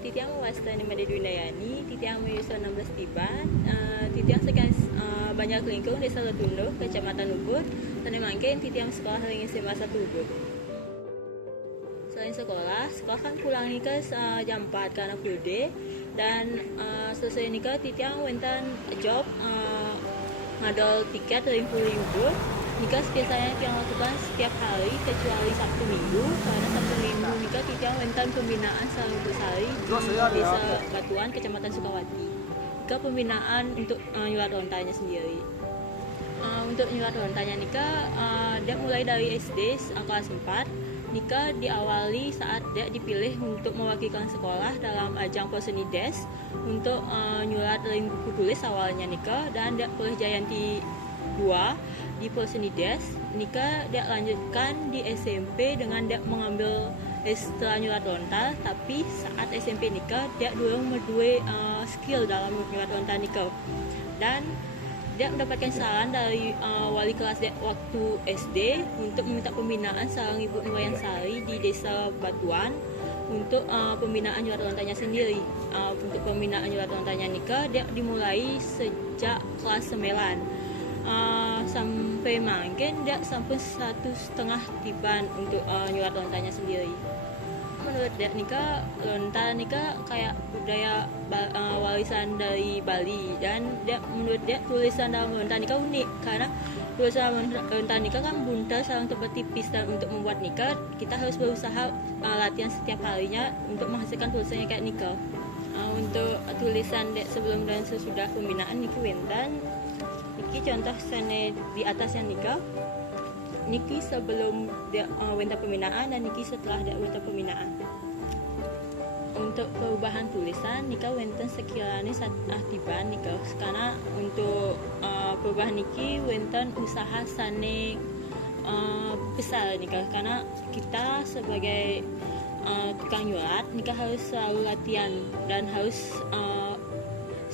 Titiang wasta ni Made Dundayani, Titiang Meyuso 16 Tiban, Titiang sekian banyak lingkung Desa Letundo, Kecamatan Ubud, Tani Mangkin, Titiang sekolah ring SMA 1 Ubud. Selain sekolah kan pulang nikah jam 4 karena full day, dan selesai nikah Titiang wentan job ngadol tiket 50.000. Nikah biasanya yang lakukan setiap hari kecuali Sabtu Minggu, karena Sabtu Minggu nikah Titiang wentan pembinaan Saling Bersari di Desa Batuan, Kecamatan Sukawati. Nikah pembinaan untuk nyulat lontanya sendiri. Untuk nyulat lontanya nikah dia mulai dari SD kelas 4. Nikah diawali saat dia dipilih untuk mewakilkan sekolah dalam ajang Posenides untuk nyulat buku tulis awalnya nikah, dan dia kuliah Jayanti 2 di Posenides. Nikah dia lanjutkan di SMP dengan dia mengambil setelah nyulat lontar, tapi saat SMP nikah dia dulu berdua skill dalam nyulat lontar nikah, dan dia mendapatkan saran dari wali kelas dia waktu SD untuk meminta pembinaan seorang ibu nelayan sari di Desa Batuan untuk pembinaan nyulat lontanya sendiri. Untuk pembinaan nyulat lontanya nikah dia dimulai sejak kelas 9 sampai mungkin dia sampai 1,5 tiban untuk nyulat lontanya sendiri. Menurut dia nikah, lontar nikah kayak budaya warisan dari Bali, dan menurut dia tulisan dalam lontar nikah unik karena tulisan lontar nikah kan bunta sarang tempat tipis, dan untuk membuat nikah kita harus berusaha latihan setiap harinya untuk menghasilkan tulisannya kayak nikah. Untuk tulisan dek sebelum dan sesudah pembinaan niki wentan, niki contoh sana di atas yang nikah, niki sebelum dia wenta pembinaan dan niki setelah dia wenta pembinaan. Untuk perubahan tulisan nikah wenten sekiranya tiban nikah, karena untuk perubahan niki wenten usaha sane besar nikah, karena kita sebagai tukang nyulat nikah harus selalu latihan dan harus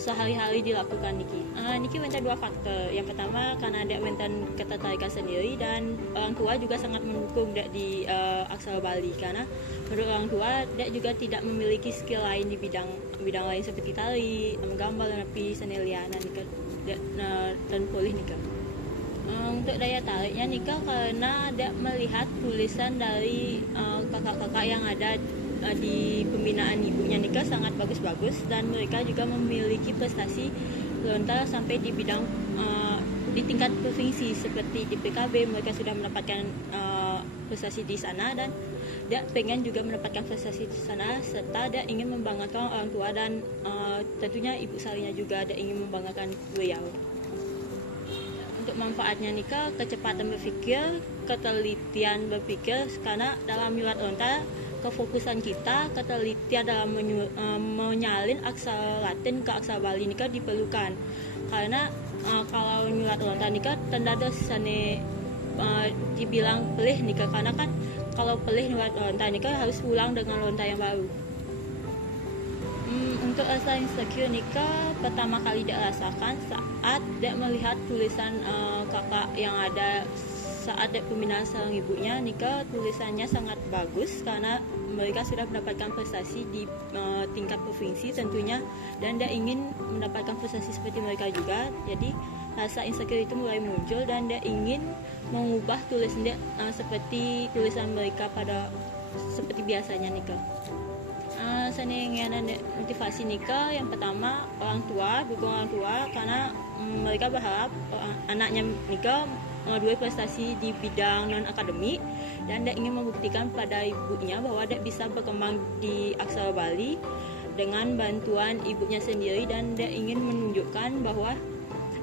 sehari-hari dilakukan niki. Niki wenten 2 faktor. Yang pertama karena dia wenten ketertarikan sendiri, dan orang tua juga sangat mendukung dia di aksara Bali, karena menurut orang tua dia juga tidak memiliki skill lain di bidang lain seperti tari, menggambar, tapi seni liana nikah dan boleh nikah. Untuk daya tariknya nikah karena dia melihat tulisan dari kakak-kakak yang ada di pembinaan ibunya nikah sangat bagus-bagus, dan mereka juga memiliki prestasi lontar sampai di bidang di tingkat provinsi seperti di PKB. Mereka sudah mendapatkan prestasi di sana, dan dia pengen juga mendapatkan prestasi di sana, serta dia ingin membanggakan orang tua, dan tentunya ibu sarinya juga dia ingin membanggakan beliau. Untuk manfaatnya nikah, kecepatan berpikir, ketelitian berpikir, karena dalam nyulat lontar kefokusan kita, ketelitian dalam menyalin aksara Latin ke aksara Bali nikah diperlukan, karena kalau nyulat lontar nikah tanda dasane dibilang pelih nikah, karena kan kalau pelih nyulat lontar nikah harus ulang dengan lontar yang baru. Untuk rasa insecure nikah pertama kali dia rasakan saat dia melihat tulisan kakak yang ada saat dia pembinaan seorang ibunya nikah. Tulisannya sangat bagus karena mereka sudah mendapatkan prestasi di tingkat provinsi tentunya, dan dia ingin mendapatkan prestasi seperti mereka juga. Jadi rasa insecure itu mulai muncul, dan dia ingin mengubah tulisan dia seperti tulisan mereka pada seperti biasanya nikah. Motivasi nikah yang pertama orang tua, dukung orang tua, karena mereka berharap anaknya nikah dua prestasi di bidang non akademik, dan dia ingin membuktikan pada ibunya bahwa dia bisa berkembang di aksara Bali dengan bantuan ibunya sendiri, dan dia ingin menunjukkan bahwa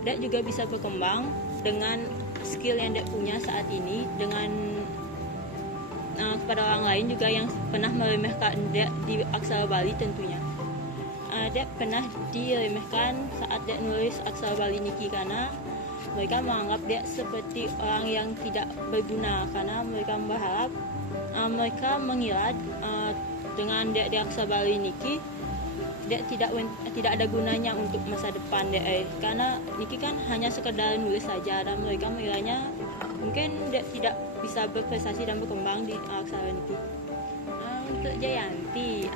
dia juga bisa berkembang dengan skill yang dia punya saat ini, dengan kepada orang lain juga yang pernah meremehkan dia di aksara Bali tentunya. Dia pernah diremehkan saat dia nulis aksara Bali niki, karena mereka menganggap dia seperti orang yang tidak berguna, karena mereka berharap mereka mengira dengan dia di aksara Bali niki dia tidak ada gunanya untuk masa depan dia, karena niki kan hanya sekedar nulis saja, dan mereka mungkin dia tidak bisa berprestasi dan berkembang di aksara niki. untuk Jayanti,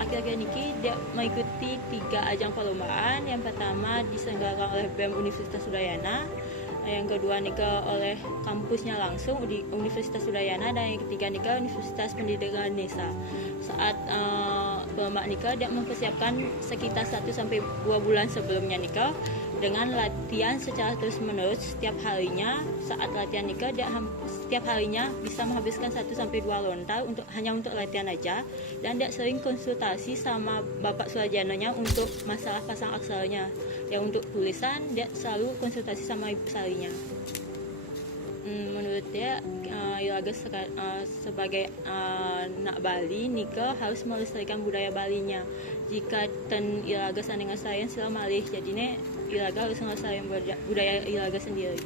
akhir-akhir ini dia mengikuti 3 ajang perlombaan. Yang pertama diselenggarakan oleh BEM Universitas Udayana, yang kedua nika oleh kampusnya langsung di Universitas Udayana, dan yang ketiga nika Universitas Pendidikan Desa. Saat perlombaan nika dia mempersiapkan sekitar 1-2 bulan sebelumnya nika dengan latihan secara terus-menerus setiap harinya. Saat latihan nika dia setiap harinya bisa menghabiskan 1-2 lontar hanya untuk latihan aja, dan dia sering konsultasi sama Bapak Suharjanonya untuk masalah pasang aksalnya. Yang untuk tulisan dia selalu konsultasi sama ibu salinya. Menurut dia Ilaga sebagai anak Bali nika harus melestarikan budaya Balinya. Jika ten Ilaga sandingan saya sila malih, jadinya Ilaga harus melestarikan budaya Ilaga sendiri.